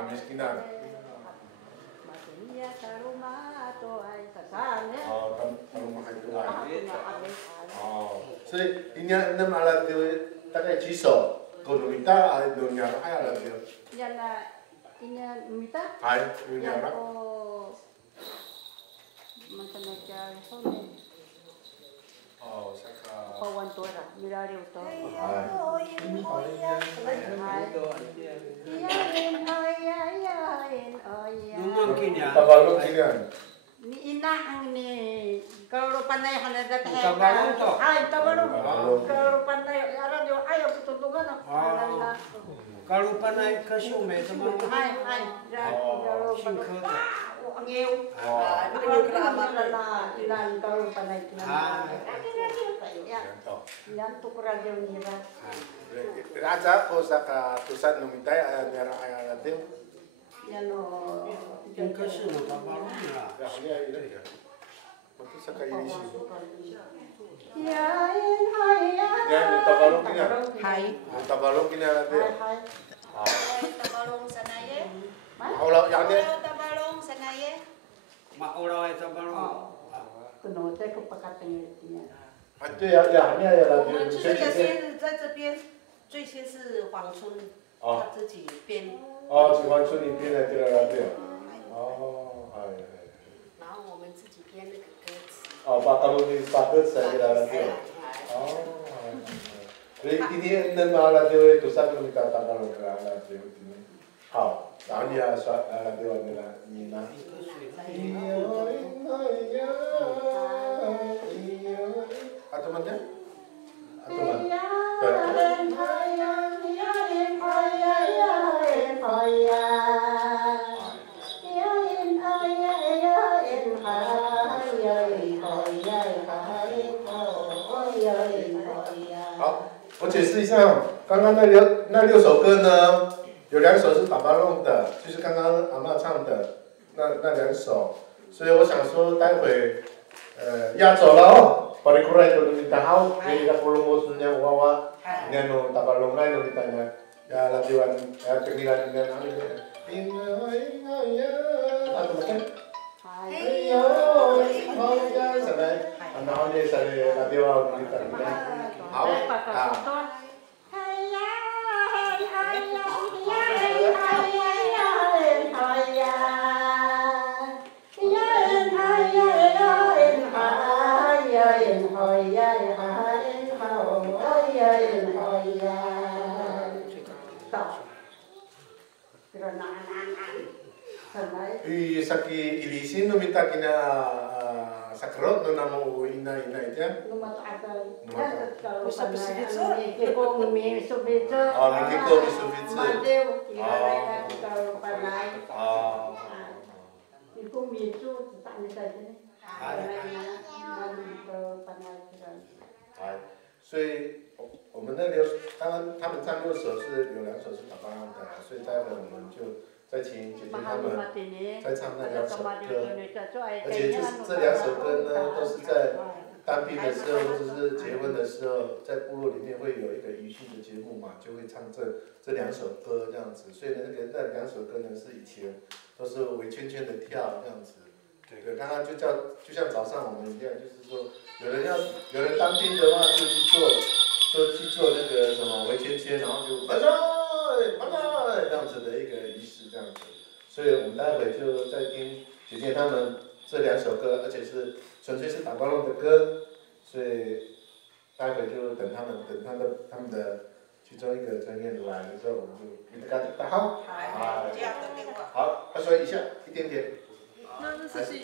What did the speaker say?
Kamiskinan. Maksudnya rumah atau sana. Oh, rumah itu lah.哦，所以你那马拉丢大概几首？够努米达还努尼亚还阿拉丢？ini minta? 哎，努尼亚啦。Mantan aja sana. Oh, saka. Pawan tora, mirari uto. Tabalong kinian. Ni inaang ni kalau panay halaga tayo. Tabalong to. Ay, tabalong. Kalau panay ara yo ayaw tutulungan ako. Kalau panay kasume tabalong. Ay, kalau ang iyo. Ilan kalau panay Yan to kurang yung nila. Aja ko saka tusan numitay ayara ayara dio. Yan o. Yung kasume tabalong na. Ya. Mati saka inishi. Yain hayan. Ya, tabalong kinian. Hai. Tabalong kinian dio. Hai. Tabalong sanaye. Aulau yang ni. Tabalong sanaye. Maulaw ay tabalong. Kuno tayo ko pagkatingin niya. 啊，对呀，呀，你也要我们这个先在这边，最先是黄春他自己编。哦，喜欢春里编的对了对。哦，哎。然后我们自己编那个歌词。哦，把他们把歌词给他对。哦。所以今天能马拉就会多少个米达达巴龙克拉拉就今天。好，然后你要刷拉对完的了，你呢？Atau mana? Atau mana?好，我解释一下，刚刚那六首歌呢，有2首是打巴弄的，就是刚刚阿嬷唱的那2首，所以我想说，待会压轴了哦。Parikurai tu kita tahu, jadi kita perlu musuhnya wawa, dengan tabalongai tu kita ya latihan kemilan dengan atau macam, ayo, sana, anaknya sana latihan kita ni, Saki ilisin no minta kina sakrot no namo ina itu ya.所以我们他们唱6首是有2首是打巴郎的，所以待会我们就再请姐姐他们再唱那2首歌，而且这2首歌呢都是在当兵的时候或者是结婚的时候，在部落里面会有一个仪式的节目嘛，就会唱这2首歌这样子，所以那2首歌呢是以前都是围圈圈的跳这样子。对，刚刚就像早上我们一样，就是说有人当兵的话就去做那个什么围圈圈，然后就万岁万岁这样子的一个仪式这样子。所以我们待会就在听姐姐他们这2首歌，而且是纯粹是打巴龙的歌，所以待会就等他们的其中一个成员来的时候，我们就给大家打好。这样的电话。好，他说一下一点点。那是